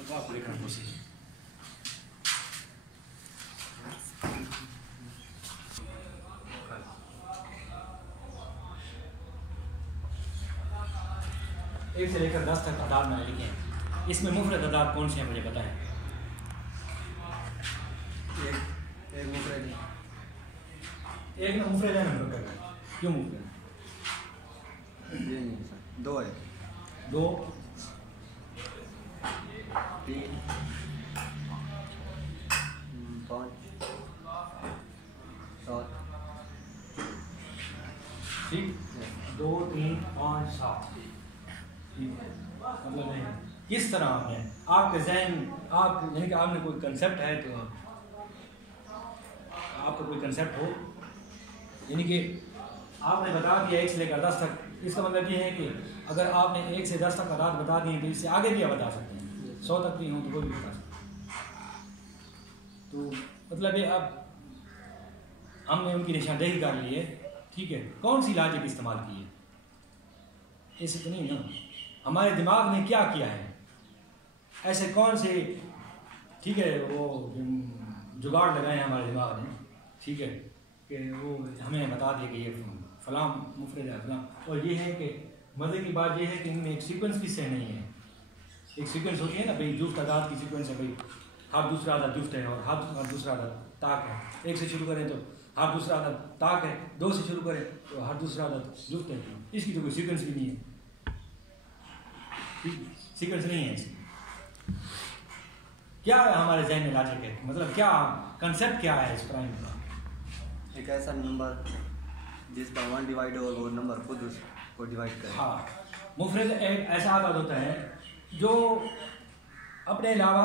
आपको देखना कुछ एक से लेकर 10 तक तादाद मैंने लिखे हैं। इसमें मुफरद तादाद कौन से हैं मुझे बताएं। एक मुफरद है, एक ना मुफरद है ना मुरक्कब है। क्यों मुफरद? ये नहीं सर, दो है, 2 3 5 7 ठीक, 2 3 5 7 मतलब नहीं किस तरह आपने आपके जहन आप यानी कि आपने कोई कंसेप्ट है तो आपका कोई कंसेप्ट हो यानी कि आपने बता दिया 1 से लेकर 10 तक। इसका मतलब ये है कि अगर आपने 1 से 10 तक आदात बता दिए तो इससे आगे भी आप बता सकते हैं। 100 तक भी हो तो कोई भी बता सकते हैं। तो मतलब ये अब हमने उनकी निशानदेही कर ली है। ठीक है, कौन सी लॉजिक इस्तेमाल की है ऐसे तो नहीं ना। हमारे दिमाग ने क्या किया है, ऐसे कौन से ठीक है वो जुगाड़ लगाए हैं हमारे दिमाग ने। ठीक है कि वो हमें बता दिए कि ये फलां मुफरद है फलां। और ये है कि मज़े की बात ये है कि इनमें एक सीक्वेंस भी सही नहीं है। एक सीक्वेंस होती है ना भाई, जुफ्त आदात की सीक्वेंस है भाई, हर दूसरा आदात जुफ्त है और हर दूसरा आदात ताक है। 1 से शुरू करें तो हर दूसरा आदात ताक है, 2 से शुरू करें तो हर दूसरा आदात जुफ्त है। इसकी तो कोई सीक्वेंस भी नहीं है, सीक्वेंस नहीं है इसकी। क्या है हमारे जहन में लॉजिक है, मतलब क्या कंसेप्ट क्या है इस प्राइम का? एक ऐसा नंबर जिसका 1 डिवाइड हो और वो नंबर खुद उसको डिवाइड करे। हाँ, मुफरद एक ऐसा आदत होता है जो अपने अलावा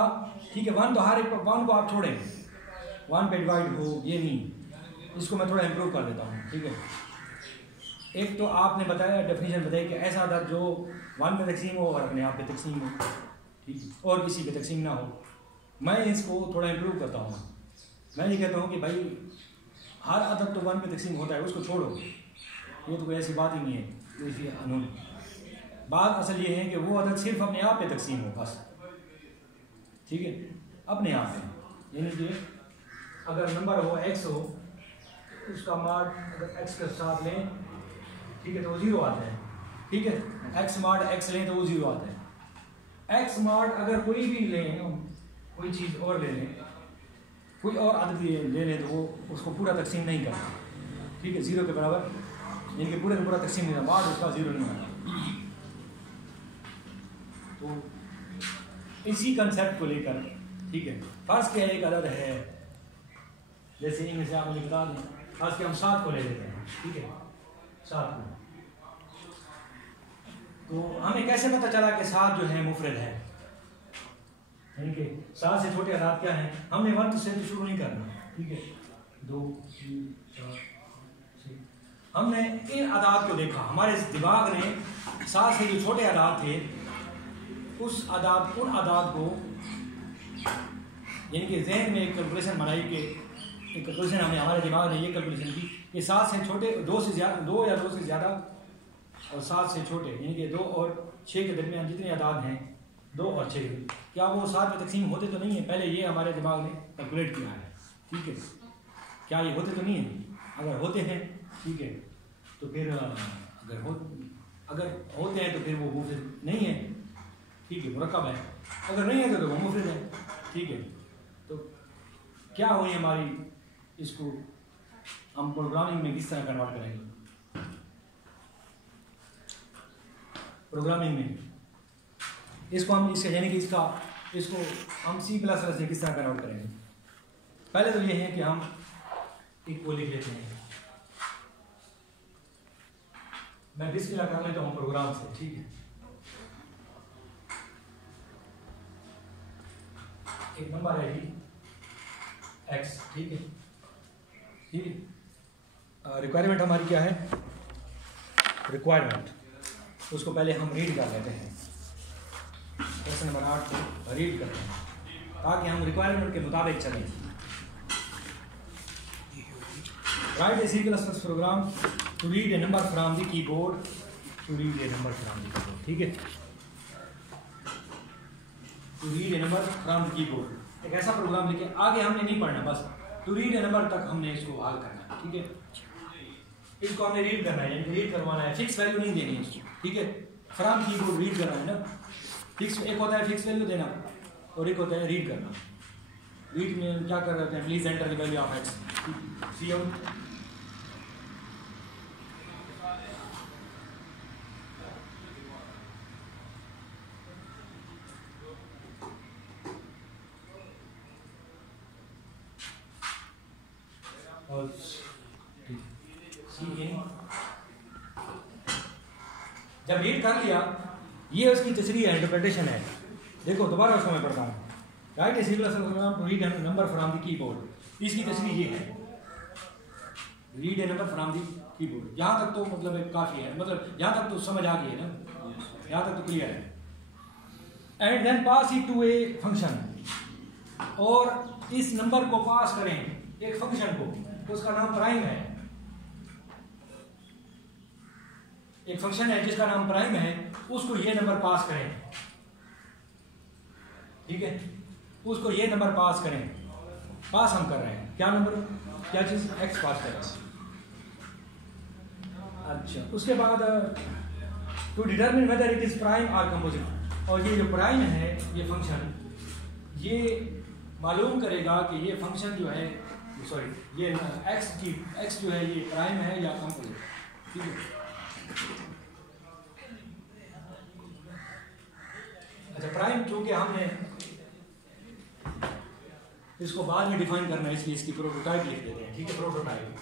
ठीक है 1 तो हर एक 1 को आप छोड़ें 1 पे डिवाइड हो, ये नहीं। इसको मैं थोड़ा इम्प्रूव कर देता हूँ। ठीक है, एक तो आपने बताया डेफिनेशन बताई कि ऐसा आदत जो 1 पे तकसीम हो और अपने आप पे तकसीम हो, ठीक है, और किसी पे तकसीम ना हो। मैं इसको थोड़ा इम्प्रूव करता हूँ। मैं ये कहता हूँ कि भाई हर आदत तो 1 पे तकसीम होता है, उसको छोड़ो, ये तो कोई ऐसी बात ही नहीं है। इसलिए अनून बात असल ये है कि वो आदत सिर्फ अपने आप पे तकसीम हो बस। ठीक है, अपने आप पे, यानी कि अगर नंबर हो x हो उसका माड अगर x के साथ लें ठीक है तो वो 0 आता है। ठीक है, x माड x लें तो वो 0 आता है। x माड अगर कोई भी लें, कोई चीज़ और ले लें, कोई और आदत ले लें तो वो उसको पूरा तकसीम नहीं करता। ठीक है, 0 के बराबर यानी कि पूरे का पूरा तकसीम नहीं, माड उसका 0 नहीं आता। तो इसी कंसेप्ट को लेकर ठीक है, फर्स्ट क्या एक अदद है जैसे इनमें से आप मुझे बता दें, फर्स्ट के हम 7 को ले लेते हैं। ठीक है, 7 को तो हमें कैसे पता चला कि 7 जो है मुफरद है, यानी कि 7 से छोटे आदात क्या हैं? हमने 1 से तो शुरू नहीं करना। ठीक है, 2 3 4 6 हमने इन आदात को देखा। हमारे दिमाग ने 7 से जो छोटे आदात थे उन आदात को यानी कि जहन में एक कैलकुलेशन बनाई कि एक कैलकुलेशन हमारे दिमाग ने ये कैलकुलेशन की कि 7 से छोटे 2 से ज़्यादा 2 या 2 से ज़्यादा और 7 से छोटे यानी कि 2 और 6 के दरमियान जितने आदात हैं 2 और 6 क्या वो 7 में तकसीम होते तो नहीं है? पहले ये हमारे दिमाग ने कैलकुलेट किया है। ठीक है, क्या ये होते तो नहीं है? अगर होते हैं ठीक है तो फिर अगर होते हैं तो फिर वो मुफरद नहीं है। ठीक है, मुरक्कब है। अगर नहीं है तो वो मुफरद है। ठीक है, तो क्या हुई हमारी, इसको हम प्रोग्रामिंग में किस तरह कन्वर्ट करेंगे? प्रोग्रामिंग में इसको हम इसका यानी कि इसको हम C++ से किस तरह कन्वर्ट करेंगे? पहले तो ये है कि हम एक को लिख लेते हैं। मैं बिस्मिल्लाह कर लेता हूँ प्रोग्राम से। ठीक है, एक नंबर है x। ठीक है, ठीक है, रिक्वायरमेंट हमारी क्या है? रिक्वायरमेंट उसको पहले हम रीड कर लेते हैं। क्वेश्चन नंबर 8 को रीड करते हैं ताकि हम रिक्वायरमेंट के मुताबिक चलें। Write a C++ program to read a number from the keyboard, to read a number from the keyboard. ठीक है, to read a number from the keyboard. एक ऐसा प्रोग्राम लिखे, आगे हमने नहीं पढ़ना, बस टू रीड ए नंबर तक हमने इसको हल करना है, ठीक है। इसको हमने रीड करना है, यानी रीड करवाना है, फिक्स वैल्यू नहीं देनी है इसको, ठीक है। फ्रॉम कीबोर्ड रीड करना है ना, फिक्स एक होता है फिक्स वैल्यू देना और एक होता है रीड करना। रीड में क्या कर रहे हैं, please enter the value of x, c out. और जब रीड कर लिया, ये उसकी तस्वीर है, इंटरप्रिटेशन है। देखो दोबारा उसको मैं पढ़ता हूँ, write a sequence to read a number from the keyboard. इसकी तस्वीर ये है, read a number from the keyboard. यहाँ तक तो मतलब काफी है, मतलब यहाँ तक तो समझ आ गई है ना, यहाँ तक तो क्लियर है। And then pass it to a function, और इस नंबर को पास करें एक फंक्शन को, तो उसका नाम प्राइम है। एक फंक्शन है जिसका नाम प्राइम है, उसको ये नंबर पास करें, ठीक है। उसको ये नंबर पास करें, पास हम कर रहे हैं क्या नंबर, क्या चीज, एक्स पास कर रहे हैं। अच्छा, उसके बाद to determine whether it is prime और कंपोजिट, और ये जो प्राइम है ये फंक्शन, ये मालूम करेगा कि ये फंक्शन जो है, सॉरी ये एक्स जो है ये प्राइम है या कंपोजिट, ठीक है। अच्छा, प्राइम चूंकि हमने इसको बाद में डिफाइन करना है, इसलिए इसकी प्रोटोटाइप लिख देते हैं, ठीक है। प्रोटोटाइप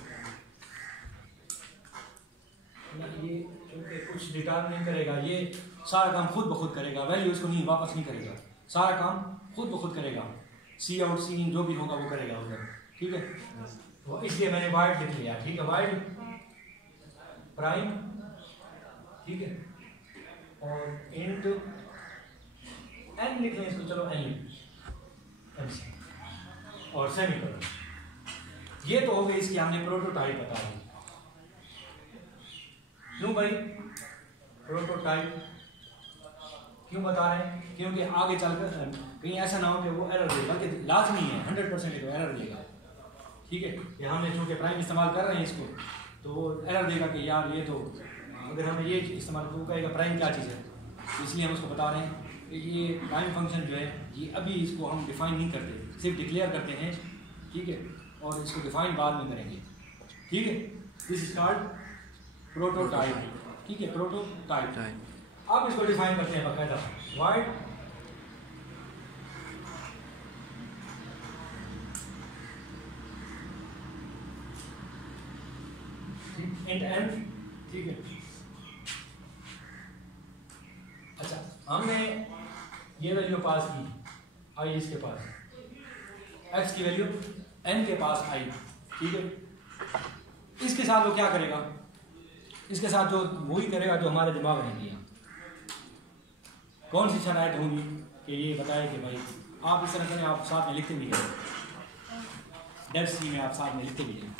ये चूंकि कुछ डिटर्मिन नहीं करेगा, ये सारा काम खुद ब खुद करेगा, वैल्यू इसको नहीं वापस नहीं करेगा, सारा काम खुद ब खुद करेगा, सी आउट सी इन जो भी होगा वो करेगा उधर, ठीक है। तो इसलिए मैंने वाइड लिख लिया, ठीक है, वाइड प्राइम, ठीक है। और इंट एन लिख लें इसको, चलो एन और सेमीकोलन। ये तो हो गई इसकी हमने प्रोटोटाइप बता दी। क्यों भाई प्रोटोटाइप क्यों बता रहे हैं, क्योंकि आगे चलकर कहीं ऐसा ना हो कि वो एरर दे, बल्कि लाजमी है 100% तो एरर देगा, ठीक है। कि हमने चूंकि प्राइम इस्तेमाल कर रहे हैं इसको, तो वो एरर देगा कि यार ये तो अगर हमें ये इस्तेमाल, तो कहेगा प्राइम क्या चीज़ है। इसलिए हम उसको बता रहे हैं कि ये प्राइम फंक्शन जो है ये अभी इसको हम डिफाइन नहीं करते, सिर्फ डिक्लेयर करते हैं, ठीक है। और इसको डिफाइन बाद में करेंगे, ठीक है। दिस इज कॉल्ड प्रोटोटाइप, ठीक है, प्रोटोटाइप। अब इसको डिफाइन करते हैं बाकायदा, वाइड इंट एन, ठीक है। अच्छा, हमने ये वैल्यू पास की आई इसके पास, एक्स की वैल्यू एन के पास आई, ठीक है। इसके साथ वो क्या करेगा, इसके साथ जो वही करेगा जो हमारे दिमाग में दिया। कौन सी शराइत होंगी कि ये बताए कि भाई आप इस तरह करें, आप साथ में लिखते भी गए, डेफ सी में आप साथ में लिखते भी गए।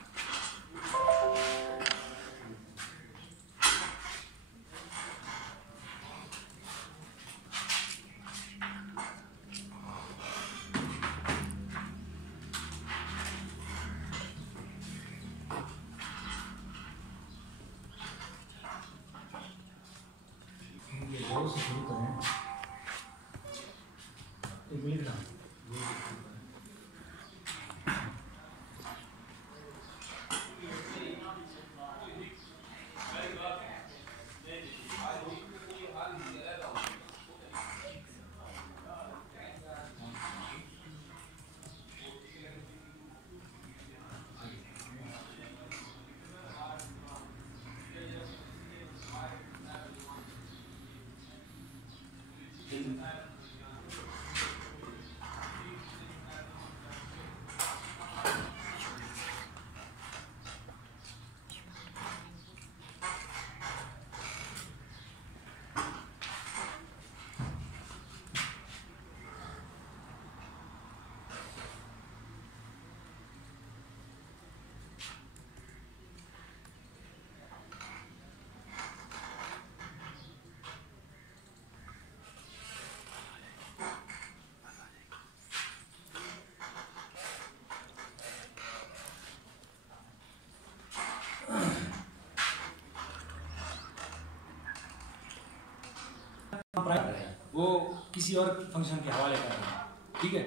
नाम प्राइम है, वो किसी और फंक्शन के हवाले कर रहे हैं, ठीक है,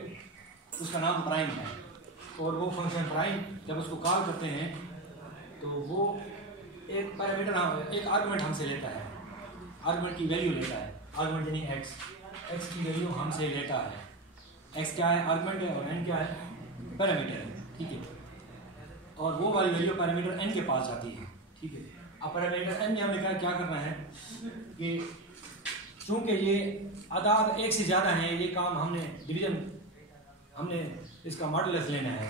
उसका नाम प्राइम है। और वो फंक्शन प्राइम जब उसको कॉल करते हैं तो वो एक पैरामीटर एक आर्गुमेंट हमसे लेता है, आर्गुमेंट की वैल्यू लेता है, आर्गुमेंट यानी एक्स की वैल्यू हमसे लेता है। एक्स क्या है? आर्गुमेंट है, और एन क्या है? पैरामीटर है, ठीक है। और वो वाली वैल्यू पैरामीटर एन के पास जाती है, ठीक है। अब पैरामीटर एन में हमने कहा क्या करना है कि चूंकि ये अदाद एक से ज़्यादा है, ये काम हमने डिवीजन, हमने इसका मॉडुलस लेना है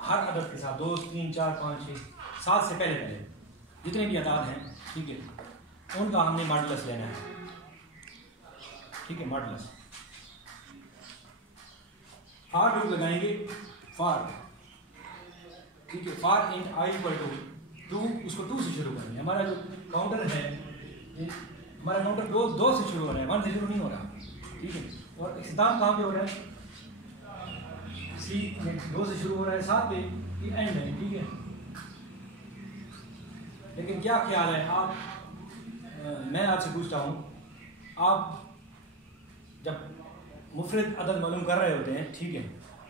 हर अदद के साथ, 2 3 4 5 6 7 से पहले जितने भी अदाद हैं, ठीक है, उनका हमने मॉडुलस लेना है, ठीक है, मॉडुलस। फार लूप लगाएंगे, फार, ठीक है, फार इंट आई इक्वल टू 2, उसको 2 से शुरू करेंगे। हमारा जो काउंटर है, हमारा काउंटर 2 से शुरू हो रहा है, 1 से शुरू नहीं हो रहा, ठीक है। और इख्तिताम कहाँ पे हो रहा है? सी 2 से शुरू हो रहा है, 7 पे एंड है, ठीक है। लेकिन क्या ख्याल है आप, मैं आपसे पूछता हूँ, आप जब मुफरद अदद मालूम कर रहे होते हैं, ठीक है,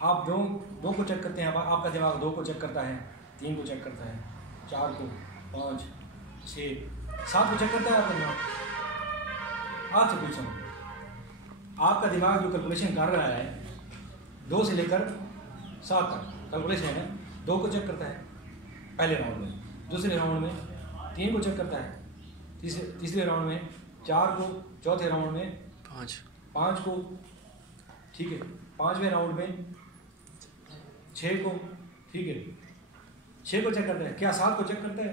आप दो को चेक करते हैं, आपका दिमाग 2 को चेक करता है, 3 को चेक करता है, 4 को, 5 6 7 को चेक करता है आपका दिमाग। आपसे पूछता हूँ, आपका दिमाग जो कैलकुलेशन कर रहा है 2 से लेकर 7 तक कैलकुलेशन है, 2 को चेक करता है पहले राउंड में, दूसरे राउंड में 3 को चेक करता है, तीसरे राउंड में 4 को, चौथे राउंड में 5 को, ठीक है, 5वें राउंड में 6 को, ठीक है, 6 को चेक करता है। क्या 7 को चेक करता है?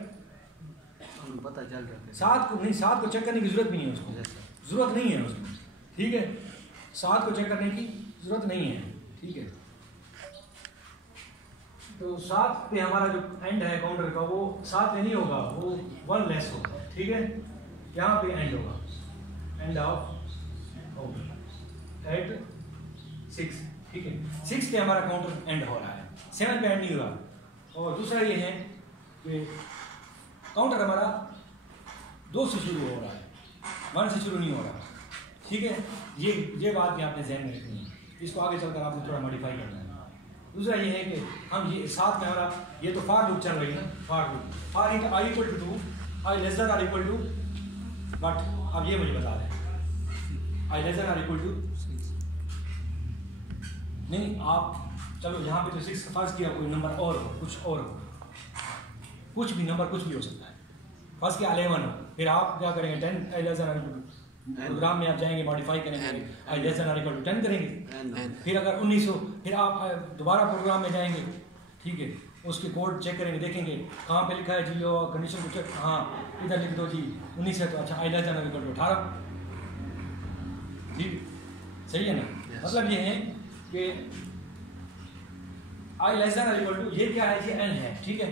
पता चल रहा है 7 को नहीं, 7 को चेक करने की जरूरत भी नहीं है उसको, जरूरत नहीं है उसको, ठीक है, 7 को चेक करने की जरूरत नहीं है, ठीक है। तो 7 पे हमारा जो एंड है काउंटर का, वो 7 पे नहीं होगा, वो 1 लेस होगा, ठीक है। यहाँ पे एंड होगा, एंड ऑफ काउंटर एट 6, ठीक है। 6 पे हमारा काउंटर एंड हो रहा है, 7 पे एंड नहीं हुआ। और दूसरा ये है कि काउंटर हमारा 2 से शुरू हो रहा है, 1 से शुरू नहीं हो रहा, ठीक है। ये बात भी आपने ध्यान में रखनी है, इसको आगे चलकर आपको थोड़ा मॉडिफाई करना है। दूसरा ये है कि हम ये 7 में हमारा ये तो फार लूप चल रही है ना, for loop, for int I equal to 2, I less than or equal to but, अब ये मुझे बता दें, I less than or equal to नहीं, आप चलो यहाँ पे तो 6 का फर्ज किया, कोई नंबर और हो, कुछ और हो, कुछ भी नंबर कुछ भी हो सकता है, फर्स्ट किया 11 हो, फिर आप क्या करेंगे 10 I less than or equal to, program में आप जाएंगे मॉडिफाई करेंगे, I less than or equal to 10 करेंगे, फिर अगर 19 हो फिर आप दोबारा प्रोग्राम में जाएंगे, ठीक है, उसके कोड चेक करेंगे, देखेंगे कहाँ पे लिखा है जी, वो कंडीशन को चेक, हाँ इधर लिख दो जी 19 है, तो अच्छा I less than or equal to 18, ठीक, सही है ना। मतलब ये है कि I less than or equal to, ये क्या है जी, एन है, ठीक है।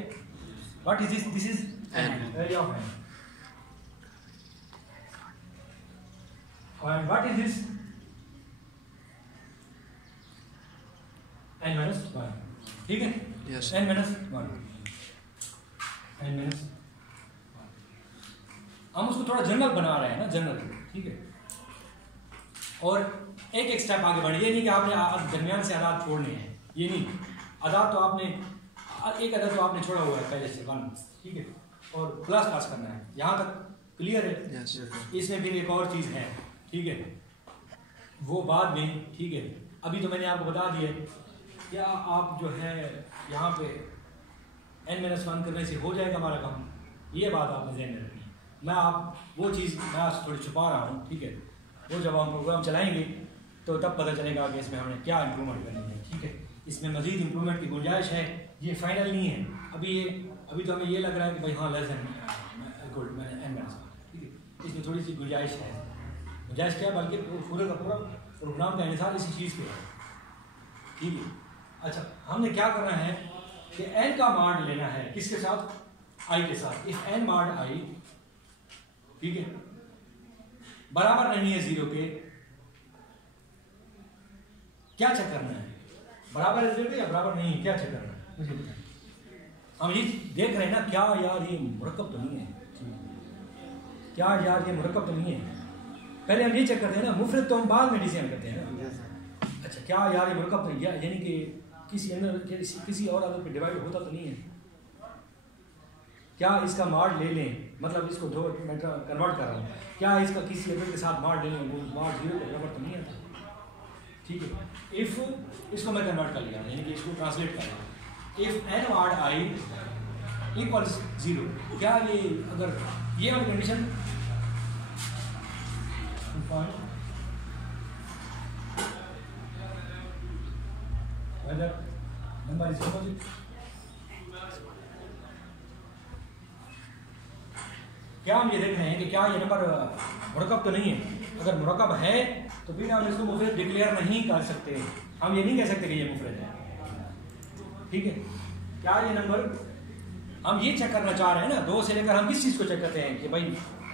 What is this is n, area of n. And what is this? n minus 1, ठीक है, yes, n minus 1, n minus 1। हम उसको थोड़ा जनरल बना रहे हैं ना, जनरल, ठीक है। और एक स्टेप आगे बढ़े, ये नहीं कि आपने दरमियान से आदात छोड़ने हैं, ये नहीं, आदात तो आपने एक आदात तो आपने छोड़ा हुआ है पहले से 1, ठीक है, और क्लास पास करना है, यहाँ तक क्लियर है। yes, इसमें फिर एक और चीज़ है, ठीक है, वो बाद में, ठीक है। अभी तो मैंने आपको बता दिया, क्या आप जो है यहाँ पे n-1 करने से हो जाएगा हमारा काम, ये बात आपने ध्यान में रखनी है। मैं आप वो चीज़ मैं आपसे थोड़ी छुपा रहा हूँ, ठीक है, वो जब हम प्रोग्राम चलाएंगे तो तब पता चलेगा कि इसमें हमने क्या इम्प्रूवमेंट करनी है, ठीक है। इसमें मज़ीद इम्प्रूवमेंट की गुंजाइश है, ये फाइनल नहीं है अभी तो हमें ये लग रहा है कि भाई हाँ लेस देन n-1, ठीक है। इसमें थोड़ी सी गुंजाइश है, गुंजाइश क्या, बल्कि पूरे का पूरा प्रोग्राम का इंसार इसी चीज़ पे है, ठीक है। अच्छा, हमने क्या करना है कि n का मान लेना है, किसके साथ, i के साथ। इफ n मॉड i, ठीक है, बराबर नहीं है 0 के, क्या चेक करना है, बराबर है 0 के या बराबर नहीं है, क्या चेक करना है मुझे बताएं। हम ये देख रहे हैं ना, क्या यार ये मुरक्कब तो नहीं है, क्या यार ये मुरक्कब तो नहीं है, पहले हम ये चेक करते हैं ना, मुफरद तो हम बाद में डिजाइन करते हैं ना। Yes sir. अच्छा, क्या यार ये मरकब तो यानी कि किसी अंदर किसी और आदत पे डिवाइड होता तो नहीं है? क्या इसका मार्ड ले लें, मतलब इसको दो मैं कन्वर्ट कर रहा हूँ, क्या इसका किसी अदद के साथ मार्ड ले लें, वो मार्ड 0 के बराबर तो नहीं आता? ठीक है, इफ़ इसको मैं कन्वर्ट कर लिया, यानी कि इसको ट्रांसलेट कर रहा हूँ, if n MARD i equals 0, क्या ये अगर ये वाली condition whether number is opposite, क्या हम ये देख रहे हैं कि क्या ये नंबर मुरकब तो नहीं है? अगर मुरकब है तो फिर हम इसको मुफरद डिक्लेयर नहीं कर सकते, हम ये नहीं कह सकते कि ये मुफरद है। ठीक है, क्या ये नंबर हम ये चेक करना चाह रहे हैं ना, 2 से लेकर हम किस चीज़ को चेक करते हैं कि भाई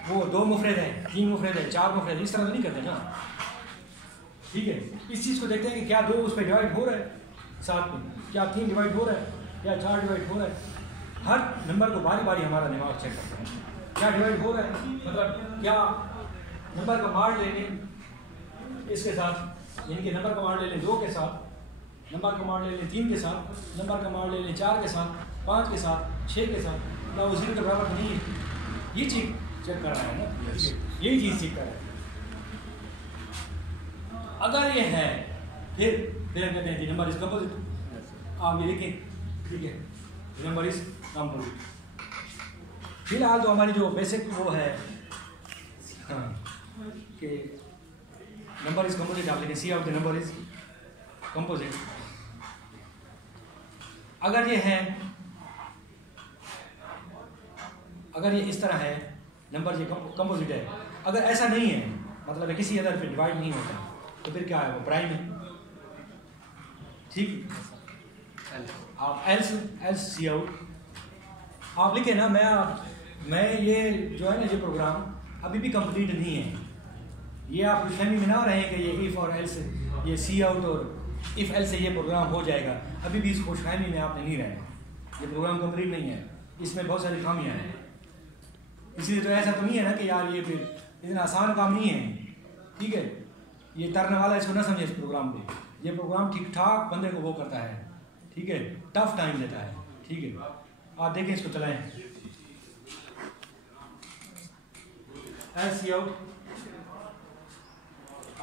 वो 2 मुफरद है, 3 मुफरद है, 4 मुफरद है, इस तरह तो नहीं करते ना। ठीक है, इस चीज़ को देखते हैं कि क्या 2 उस पर डिवाइड हो रहा है साथ में, क्या 3 डिवाइड हो रहा है या 4 डिवाइड हो रहा है। हर नंबर को बारी बारी हमारा दिमाग चेक करता है, क्या डिवाइड हो रहा है, मतलब क्या नंबर का मार्ड ले लें इसके साथ, यानी कि नंबर का मार्ड ले लें 2 के साथ, नंबर का मार्ड ले लें 3 के साथ, नंबर का मार्ड ले लें 4 के साथ, 5 के साथ, 6 के साथ, ना वो 0 के बराबर नहीं है। ये चीज चेक कर रहा है ना, यही चीज़ चेक कर रहा है। अगर ये है फिर हम कहते हैं नंबर इज कंपोजिट। आप ये लिखें, ठीक है, नंबर इज कंपोजिट। फिलहाल तो हमारी जो बेसिक वो है कि नंबर इज कंपोजिट, आप लिखें see out the number is composite. अगर ये है, अगर ये इस तरह है नंबर ये कंपोजिट है, अगर ऐसा नहीं है मतलब है किसी अदर पे डिवाइड नहीं होता, तो फिर क्या है, वो प्राइम है। ठीक, आप एल्स सी आउट आप लिखे ना। मैं ये जो है ना ये प्रोग्राम अभी भी कंप्लीट नहीं है, ये आप खुशफहमी में ना रहे कि ये इफ़ और एल्स, ये सी आउट और इफ़ एल्स से ये प्रोग्राम हो जाएगा, अभी भी इस खुशफहमी में आपने नहीं रहना। ये प्रोग्राम कंप्लीट नहीं है, इसमें बहुत सारी खामियां हैं। इसलिए तो ऐसा तो नहीं है ना कि यार ये फिर इतना आसान काम नहीं है। ठीक है, ये तरने वाला इसको ना समझे इस प्रोग्राम को, ये प्रोग्राम ठीक ठाक बंदे को वो करता है। ठीक है, टफ टाइम देता है। ठीक है, आप देखें इसको चलाएं एल्स आउट,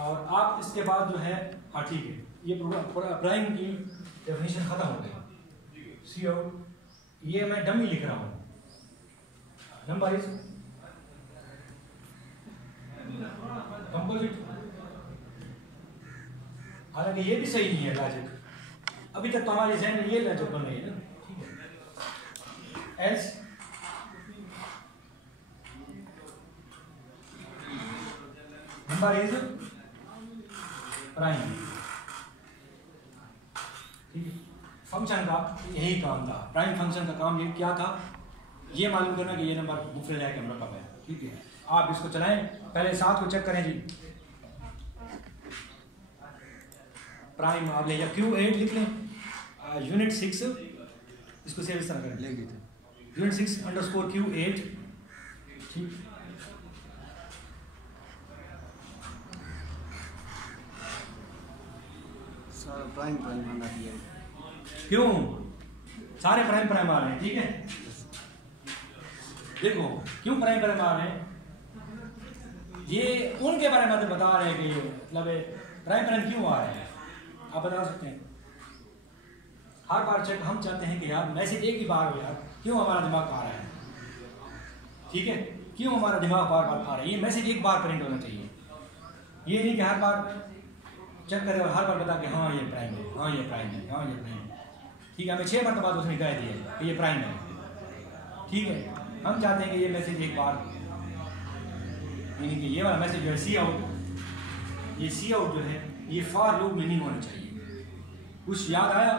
और आप इसके बाद जो है हाँ ठीक है, ये प्रोग्राम प्राइम की डेफिनेशन खत्म हो गई। सी आउट, ये मैं डमी लिख रहा हूँ, नंबर इज कंपोजिट। हालांकि ये भी सही नहीं है लॉजिक, अभी तक तो हमारे जहन में ये लॉजिक बन रही है ना। ठीक है, एल्स नंबर इज प्राइम। ठीक है, फंक्शन का यही काम था, प्राइम फंक्शन का काम ये क्या था, ये मालूम करना कि ये नंबर मुफरद है कि मुरकब है। ठीक है, आप इसको चलाएं, पहले साथ को चेक करें जी। प्राइम आप ले या Q8 लिख लें, यूनिट 6 इसको सेव इस तरह करें, यूनिट 6 अंडरस्कोर Q8। ठीक, प्राइम आना चाहिए। क्यों सारे प्राइम आ रहे हैं? ठीक है, देखो क्यों प्राइम आ रहे हैं, ये उनके बारे में बता रहे हैं कि ये मतलब प्राइम क्यों आ रहे हैं, आप बता सकते हैं? हर बार चेक हम चाहते हैं कि यार मैसेज एक ही बार हो यार, क्यों हमारा दिमाग खा रहा है? ठीक है, क्यों हमारा दिमाग बार बार खा रहा है? ये मैसेज एक बार प्रिंट होना चाहिए, ये नहीं कि हर बार चेक करें और हर बार बता के हाँ ये प्राइम है, हाँ ये प्राइम है, हाँ ये प्राइम है। ठीक है, हमें 6 बार बाद उसने कह दिया कि ये प्राइम है। ठीक है, हम चाहते हैं कि ये मैसेज एक बार, यानी कि ये वाला मैसेज जो है सी आउट, ये सी आउट जो है ये फॉर लूप में नहीं होना चाहिए। कुछ याद आया?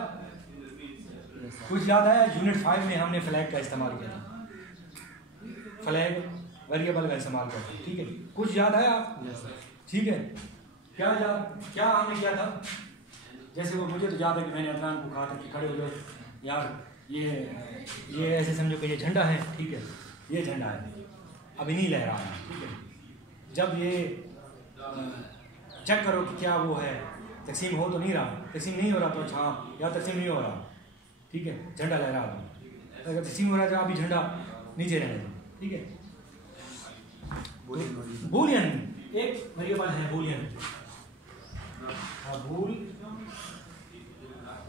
कुछ याद आया? यूनिट 5 में हमने फ्लैग का इस्तेमाल किया था, फ्लैग वेरिएबल का इस्तेमाल किया था। ठीक है, कुछ याद आया? ठीक है, क्या हमने किया था? जैसे वो मुझे तो याद है कि मैंने अदनान को कहा था कि खड़े हो जाओ यार, ये ऐसे समझो कि ये झंडा है। ठीक है, ये झंडा है, अभी नहीं लहरा है। ठीक है, जब ये चेक करो कि क्या वो है, तकसीम हो तो नहीं रहा, तकसीम नहीं हो रहा तो हाँ या तकसीम नहीं हो रहा, ठीक है, झंडा लहरा दो। अगर तकसीम हो रहा है तो अभी झंडा नीचे रहने दो, ठीक है। बूलियन एक वेरिएबल है बूलियन, बूल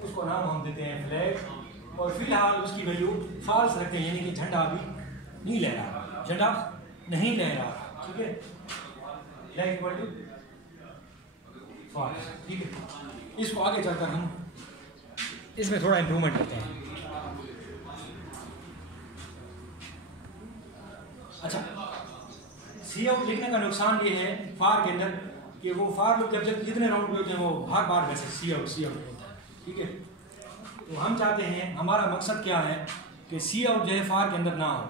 उसको नाम हम देते हैं फ्लैग, और फिलहाल उसकी वैल्यू फॉल्स रखते हैं, यानी कि झंडा अभी नहीं लहरा, झंडा नहीं लहरा, ठीक है। फ्लैग इक्वल टू फॉल्स, ठीक है। इसको आगे चलकर हम इसमें थोड़ा इंप्रूवमेंट करते हैं। अच्छा, सी आउट लिखने का नुकसान ये है फार के अंदर कि वो फार लोग जब जितने राउंड होते हैं वो बार बार वैसे सी आउट होता है, ठीक है। तो हम चाहते हैं, हमारा मकसद क्या है कि सी आउट जो है फार के अंदर ना हो,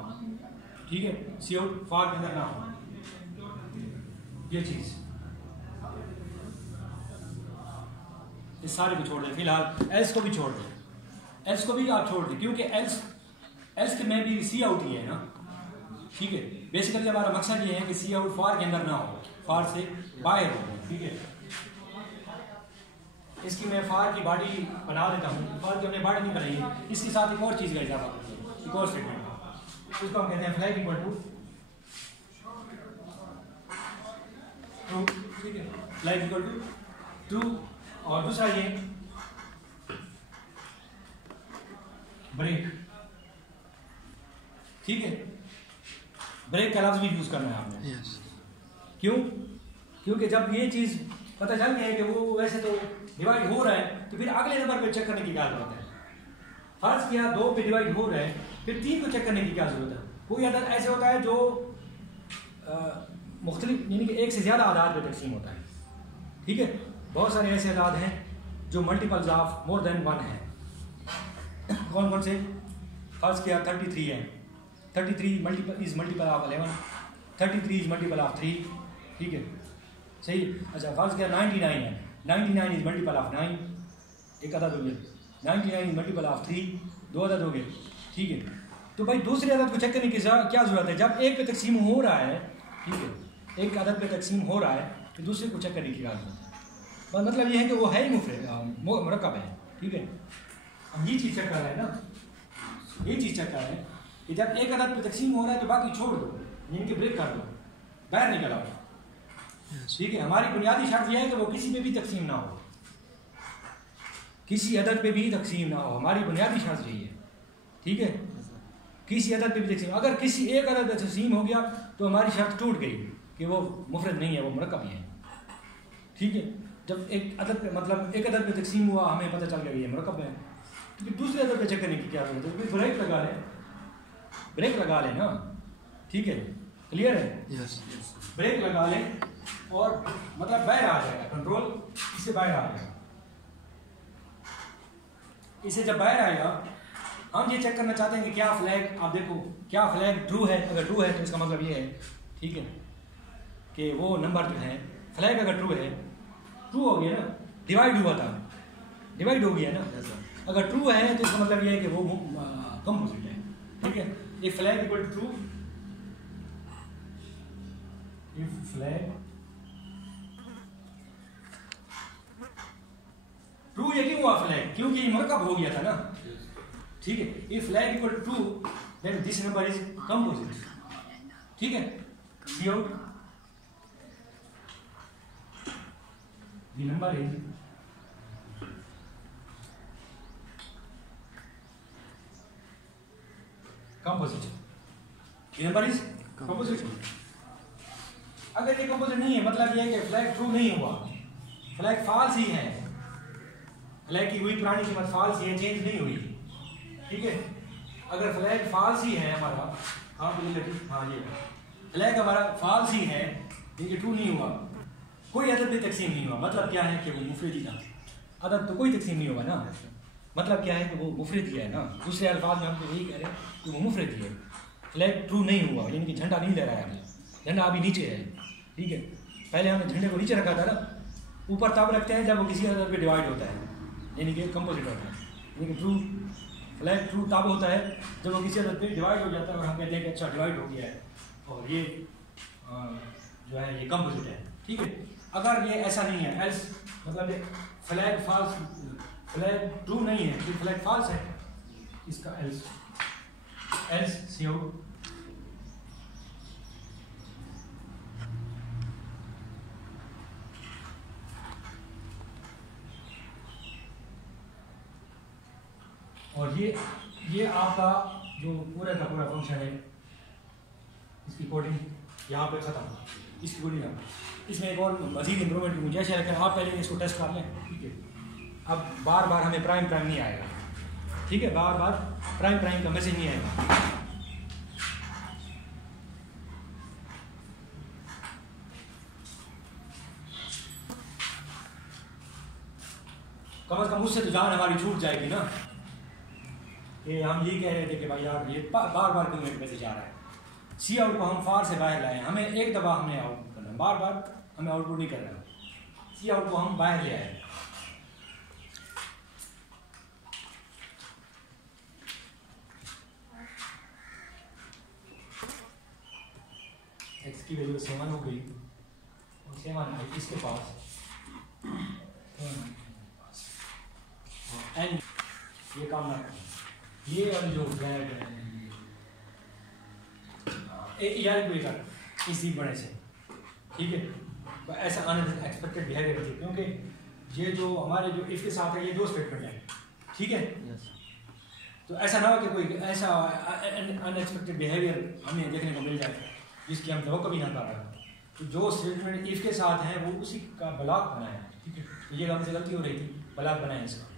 ठीक है, सी आउट फार के अंदर ना हो, ये चीज इस सारे को छोड़ दें, फिलहाल एल्स को भी छोड़ दें, एल्स को भी आप छोड़ दें, क्योंकि एल्स के में भी सी आउट ही है ना, ठीक है। बेसिकली हमारा मकसद ये है कि सी आउट फार के अंदर ना हो, फार से बाहर हो, ठीक है। इसकी मैं फार की बॉडी बना देता हूँ, फार की हमने बॉडी नहीं बनाई, इसके साथ एक और चीज़ का इजाफा करते हैं, एक और स्टेटमेंट, उसको हम कहते हैं फ्लैग इक्वल टू ट्रू, ठीक है, फ्लैग इक्वल टू ट्रू। और दूसरा ये ब्रेक, ठीक है, ब्रेक का लफ्ज़ भी यूज करना है आपने, yes. क्यों? क्योंकि जब ये चीज पता चल गया है कि वो वैसे तो डिवाइड हो रहा है, तो फिर अगले नंबर पे चेक करने की क्या जरूरत है। फर्ज किया 2 पे डिवाइड हो रहा है, फिर 3 को चेक करने की क्या जरूरत है। कोई अदद ऐसे होता है जो मुख्तलिफ यानी कि एक से ज्यादा आदाद पे तकसीम होता है, ठीक है। बहुत सारे ऐसे आदाद हैं जो मल्टीपल्स ऑफ मोर देन 1 है। कौन कौन से? फर्ज किया 33 है, 33 multiple of 11, 33 is multiple of 3, ठीक है, सही। अच्छा, फर्ज किया 99 है, 99 इज मल्टीपल ऑफ 9, एक अदद हो गया, 99 इज मल्टीपल ऑफ 3, 2 अदद हो गए, ठीक है। तो भाई दूसरे अदद को चेक करने की क्या जरूरत है? जब एक पे तकसीम हो रहा है, ठीक है, एक अदद पे तकसीम हो रहा है, तो दूसरे को चेक करने की क्या जरूरत है? मतलब ये है कि वो है ही मुरक्कब है, ठीक है। हम ये चीज़ चेक कर रहे हैं ना, ये चीज़ चेक कर रहे हैं कि जब एक अदद पे तकसीम हो रहा है तो बाकी छोड़ दो, यानी कि ब्रेक कर दो, बाहर निकल आओ, ठीक है। हमारी बुनियादी शर्त यह है कि वो किसी पे भी तकसीम ना हो, किसी अदद पे भी तकसीम ना हो, हमारी बुनियादी शर्त यही है, ठीक है। किसी अदद पे भी तकसीम, अगर किसी एक अदद पे तकसीम हो गया तो हमारी शर्त टूट गई कि वो मुफरद नहीं है, वो मुरक्कब ही है, ठीक है। जब एक अदद पे मतलब एक अदद पे तकसीम हुआ, हमें पता चल गया ये मुरक्कब है, तो फिर दूसरे अदद पे चेक करने की क्या जरूरत है? ब्रेक लगा लें, ब्रेक लगा लें ना, ठीक है, क्लियर है? यस। ब्रेक लगा लें और मतलब बाहर आ जाएगा, कंट्रोल इससे बाहर आ जाएगा। इसे जब बाहर आएगा, हम ये चेक करना चाहते हैं कि क्या फ्लैग, आप देखो क्या फ्लैग ट्रू है। अगर ट्रू है तो इसका मतलब ये है, ठीक है, कि वो नंबर जो है, फ्लैग अगर ट्रू है, ट्रू हो गया ना, डिवाइड हुआ था, डिवाइड हो गया ना। अगर ट्रू है तो इसका मतलब ये है कि वो कंपोजिट है, ठीक है। If flag equal true, if flag true, ये क्यों हुआ फ्लैग? क्योंकि ये मुरक्कब हो गया था ना, ठीक है। If flag equal true then this number is composite, ठीक है। C out the number is composite, the number is composite। अगर ये कंपोजिट नहीं है मतलब ये है कि फ्लैग ट्रू नहीं हुआ, फ्लैग फॉल्स ही है, फ्लैग की हुई पुरानी कीमत फॉल्स ही है, चेंज नहीं हुई, ठीक है। अगर फ्लैग फॉल्स ही है हमारा, हाँ ये फ्लैग हमारा फॉल्स ही है, ये ट्रू नहीं हुआ, कोई अदद पे तकसीम नहीं हुआ, मतलब क्या है कि वो मुफरद ही था। अदद तो कोई तकसीम नहीं हुआ ना, मतलब क्या है कि वो मुफरद ही है ना। दूसरे अल्फाज में हम तो यही कह रहे हैं कि वो मुफरद ही है। फ्लैग ट्रू नहीं हुआ, यानी कि झंडा नहीं लहराया गया, झंडा अभी नीचे है, ठीक है। पहले हमने झंडे को नीचे रखा था ना, ऊपर तब रखते हैं जब वो किसी अदद पे डिवाइड होता है, यानी कि कंपोजिट होता है, यानी कि ट्रू फ्लैग ट्रू तब होता है जब वो किसी अदद पे डिवाइड हो जाता है और हम कहते हैं कि अच्छा डिवाइड हो गया है और ये जो है ये कंपोजिट है, ठीक है। अगर ये ऐसा नहीं है एल्स मतलब ये फ्लैग फॉल्स, फ्लैग ट्रू नहीं है, फिर फ्लैग फॉल्स है, इसका एल्स सी आउट। और ये आपका जो पूरा का पूरा फंक्शन है, इसकी कोडिंग यहाँ पे ख़त्म, इसकी कोडिंग यहाँ। इसमें एक और मज़ीद इंप्रूवमेंट की गुंजाइश है, लेकिन आप पहले इसको टेस्ट कर लें, ठीक है। अब बार बार हमें प्राइम नहीं आएगा, ठीक है, बार बार प्राइम का मैसेज नहीं आएगा। कम अज़ कम उससे तो जान हमारी छूट जाएगी ना। ये हम ये कह रहे थे कि भाई यार ये बार बार क्यों एक मैसेज आ रहा है। सी आउट को हम फार से बाहर लाए, हमें एक दफ़ा हमें आउट करना, बार बार हमें आउटपुट नहीं करना। सी आउट को हम बाहर ले आए, एक्स की वैल्यू 7 हो गई और 7 है इसके पास, एंड ये काम ना करें, ये वाली जो फ्लैग है यार कोई कर इसी बड़े से, ठीक है। तो ऐसा अनएक्सपेक्टेड बिहेवियर है, क्योंकि ये जो हमारे जो इसके साथ है ये दो स्टेटमेंट है, ठीक है। तो ऐसा ना हो कि कोई ऐसा अनएक्सपेक्टेड बिहेवियर हमें देखने को मिल जाए जिसकी हम तवक्को भी ना कर रहे। तो जो स्टेटमेंट इसके साथ है वो उसी का ब्लॉक बनाया है, ठीक है। तो ये हमसे गलती हो रही थी, ब्लॉक बनाया इसका।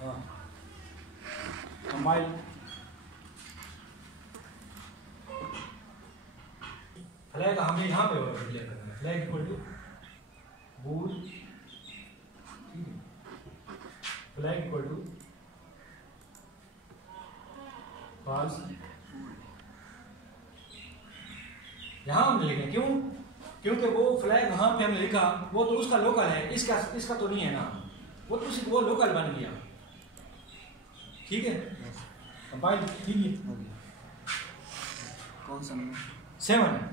हाँ कंपाइल फ्लैग हमें यहाँ पे डिक्लेयर करना है, flag equal to bool, flag equal to false. यहाँ हम लिखें क्यों? क्योंकि वो फ्लैग वहाँ पे हमने लिखा वो तो उसका लोकल है, इसका तो नहीं है ना, वो तो वो लोकल बन गया, ठीक है। कंपाइल कीजिए। कौन सा नंबर? 7 है।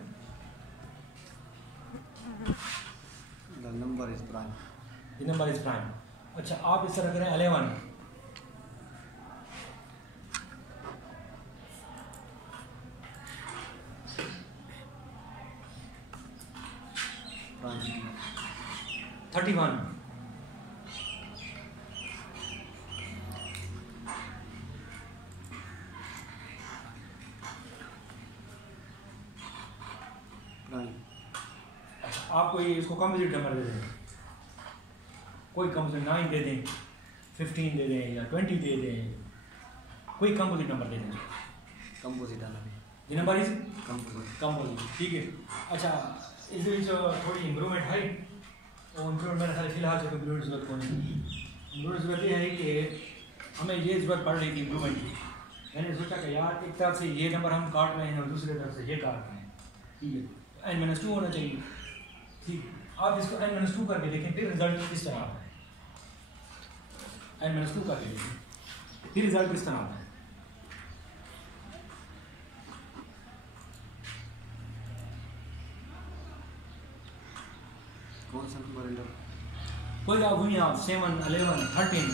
The number is prime. The number is prime. अच्छा आप इस तरह करें 11 31 आपको ये इसको कंपोजिट नंबर दे दें, कोई कंपोजिट 9 दे दें, 15 दे दें या 20 दे दें, कोई कंपोजिट नंबर दे दें। कंपोजिट आना भी ये नंबर इज कंपोजिट, ठीक है। अच्छा इस थोड़ी इम्प्रूवमेंट है, और इम्प्रूवमेंट मेरे ख्याल फिलहाल से इम्प्रूवमेंट जरूरत को नहीं। इम्प्रूवमेंट जरूरत ये है कि हमें ये जरूरत पड़ रही थी इम्प्रूवमेंट की। मैंने सोचा कि यार एक तरफ से ये नंबर हम काट रहे हैं और दूसरी तरफ से ये काट रहे हैं, ठीक है। n-2 होना चाहिए, ठीक। आप इसको n-2 करके देखें, फिर रिजल्ट किस तरह आता है। n-2 करके देखें, फिर रिजल्ट किस तरह आता है। कौन सा नंबर है? कोई आप हुई आप 7 11 13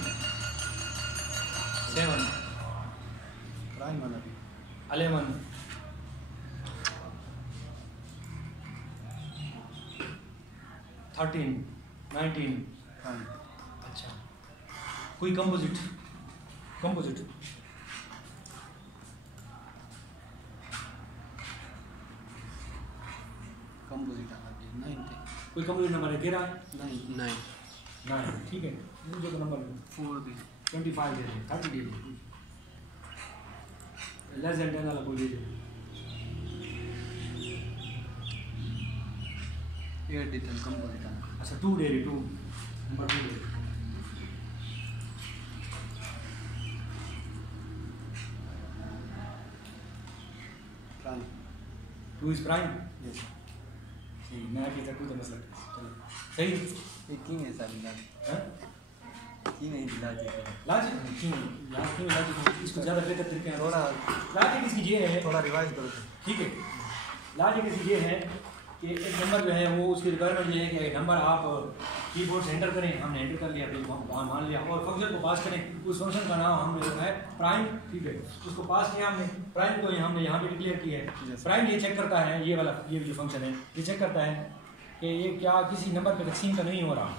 7 प्राइम वाला भी 11 13 19 प्राइम। अच्छा कोई कंपोजिट कंपोजिट कंपोजिट आना भी 9 थे। कोई कंपोजिट नंबर है 13 9 9 ठीक है। मुझे तो नंबर 4 भी 25 दे दे, 30 दे दे, लेस देन 10 वाला कोई दे दे। 8 थे कंपोजिट आना। अच्छा 2 दे रही, 2 नंबर 2 दे रही। Prime 2 is prime. यस सही, मैं कहता 2 तो मतलब चलो सही ये किंग है सर। हैं। लॉजिक इसको ज़्यादा बेहतर तरीके से थोड़ा लॉजिक इसकी ये है, थोड़ा रिवाइज करो। ठीक है। लॉजिक इसकी ये है कि एक नंबर जो है वो उसकी रिक्वायरमेंट ये है कि नंबर आप कीबोर्ड से एंटर करें, हमने एंटर कर लिया, मान लिया, और फंक्शन को पास करें। उस फंक्शन का नाम हमने जो है प्राइम, ठीक है, उसको पास किया हमने, प्राइम को हमने यहाँ पे डिक्लेयर किया है। प्राइम ये चेक करता है, ये वाला ये जो फंक्शन है ये चेक करता है कि ये क्या किसी नंबर पर तकसीम तो नहीं हो रहा,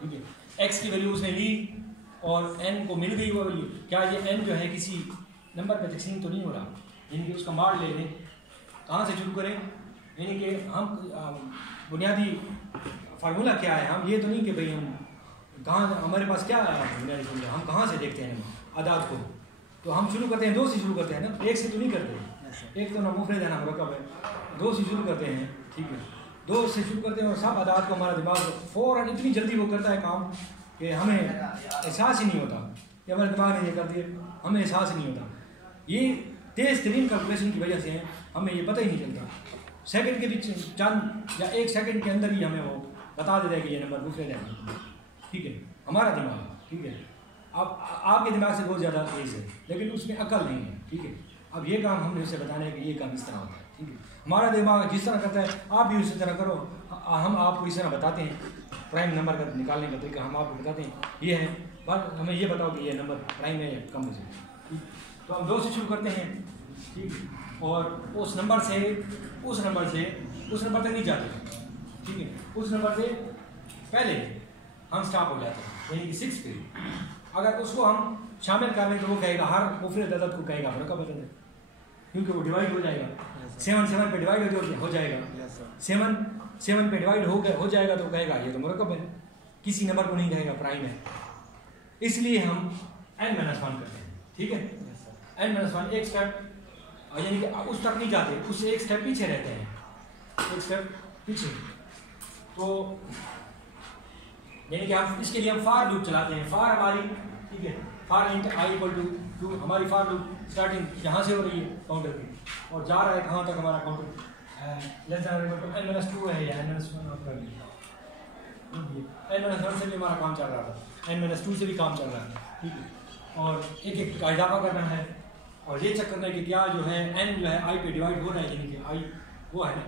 ठीक है। एक्स की वैल्यू उसने ली और एन को मिल गई वो वैल्यू, क्या ये एन जो है किसी नंबर पर तकसीम तो नहीं हो रहा, यानी कि उसका मार ले लें। कहाँ से शुरू करें, यानी कि हम बुनियादी फार्मूला क्या है, हम ये तो नहीं कि भाई हम कहाँ, हमारे पास क्या बुनियादी फार्मूला, हम कहाँ से देखते हैं आदात को, तो हम शुरू करते हैं 2 से शुरू करते हैं ना, 1 से तो नहीं करते। एक तो ना मुफरद है ना मुरक्कब है, 2 से शुरू करते हैं, ठीक है। 2 से शुरू करते हैं और सब आदात को हमारा दिमाग फ़ौरन इतनी जल्दी वो करता है काम कि हमें एहसास ही नहीं होता कि हमारे दिमाग ने ये कर दिया, हमें एहसास ही नहीं होता। ये तेज़ तरीन कैलकुलेशन की वजह से हमें ये पता ही नहीं चलता, सेकंड के बीच चंद या 1 सेकंड के अंदर ही हमें वो बता देता है कि ये नंबर दूसरे है, ठीक है। हमारा दिमाग, ठीक है, अब आपके दिमाग से बहुत ज़्यादा तेज़ है लेकिन उसमें अकल नहीं है, ठीक है। अब ये काम हमने उससे बताना है कि ये काम इस तरह होता है, ठीक है। हमारा दिमाग जिस तरह करता है आप भी उसी तरह करो, हम आपको इस तरह बताते हैं प्राइम नंबर का निकालने का तरीका हम आपको बताते हैं, ये है बात। हमें ये बताओ कि ये नंबर प्राइम है या कम है, तो हम 2 से शुरू करते हैं, ठीक है, और उस नंबर तक नहीं जाते, ठीक है। उस नंबर से पहले हम स्टॉप हो जाते हैं, यानी कि 6 पे। अगर उसको हम शामिल कर लें तो वो कहेगा, हर मुफरद अदद को कहेगा मुरक्कब अदद है, क्योंकि वो डिवाइड हो जाएगा। 7 पे डिवाइड हो जाएगा, 7 पे डिवाइड हो जाएगा तो कहेगा ये तो मुरक्कब है, किसी नंबर को नहीं कहेगा प्राइम है। इसलिए हम n-1 करते हैं, ठीक है। n-1 एक स्टेप, यानी कि उस तक नहीं जाते, उससे एक स्टेप पीछे रहते हैं, एक स्टेप पीछे। तो यानी कि हम इसके लिए हम फार लूप चलाते हैं। फार हमारी, ठीक है, फार इंट i = 2, हमारी फार लूप स्टार्टिंग यहाँ से हो रही है काउंटर की, और जा रहा है कहाँ तक हमारा काउंटर n-2 है या n-1 कर लिया, n-1 से भी हमारा काम चल रहा था, n-2 से भी काम चल रहा है, ठीक है। और एक का इजाफा करना है और ये चेक करना है कि क्या जो है n जो है i पे डिवाइड हो रहा है, यानी कि i वो है ना,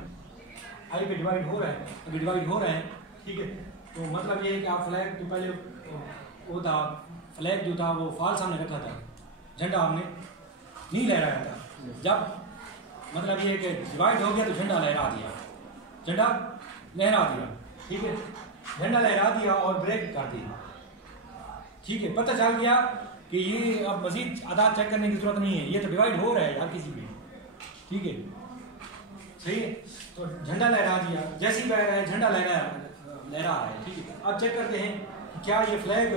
i पे डिवाइड हो रहा है, अगर डिवाइड हो रहा है, ठीक है, तो मतलब ये है कि आप फ्लैग तो पहले वो था, फ्लैग जो था वो फॉल्स हमने रखा था, झंडा हमने नहीं लहराया था। जब मतलब ये है कि डिवाइड हो गया तो झंडा लहरा दिया, ठीक है, झंडा लहरा दिया और ब्रेक कर दी, ठीक है। पता चल गया कि ये अब मजीद आदात चेक करने की जरूरत नहीं है, ये तो डिवाइड हो रहा है यार किसी भी, ठीक है, सही है। तो झंडा लहरा दिया, जैसे ही कह रहा है झंडा लहरा रहा है, ठीक है। अब चेक करते हैं कि क्या ये फ्लैग,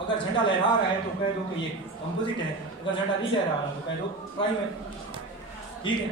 अगर झंडा लहरा रहा है तो कह दो कि ये कंपोजिट है, अगर झंडा नहीं लहरा रहा है तो कह दो प्राइम है, ठीक है।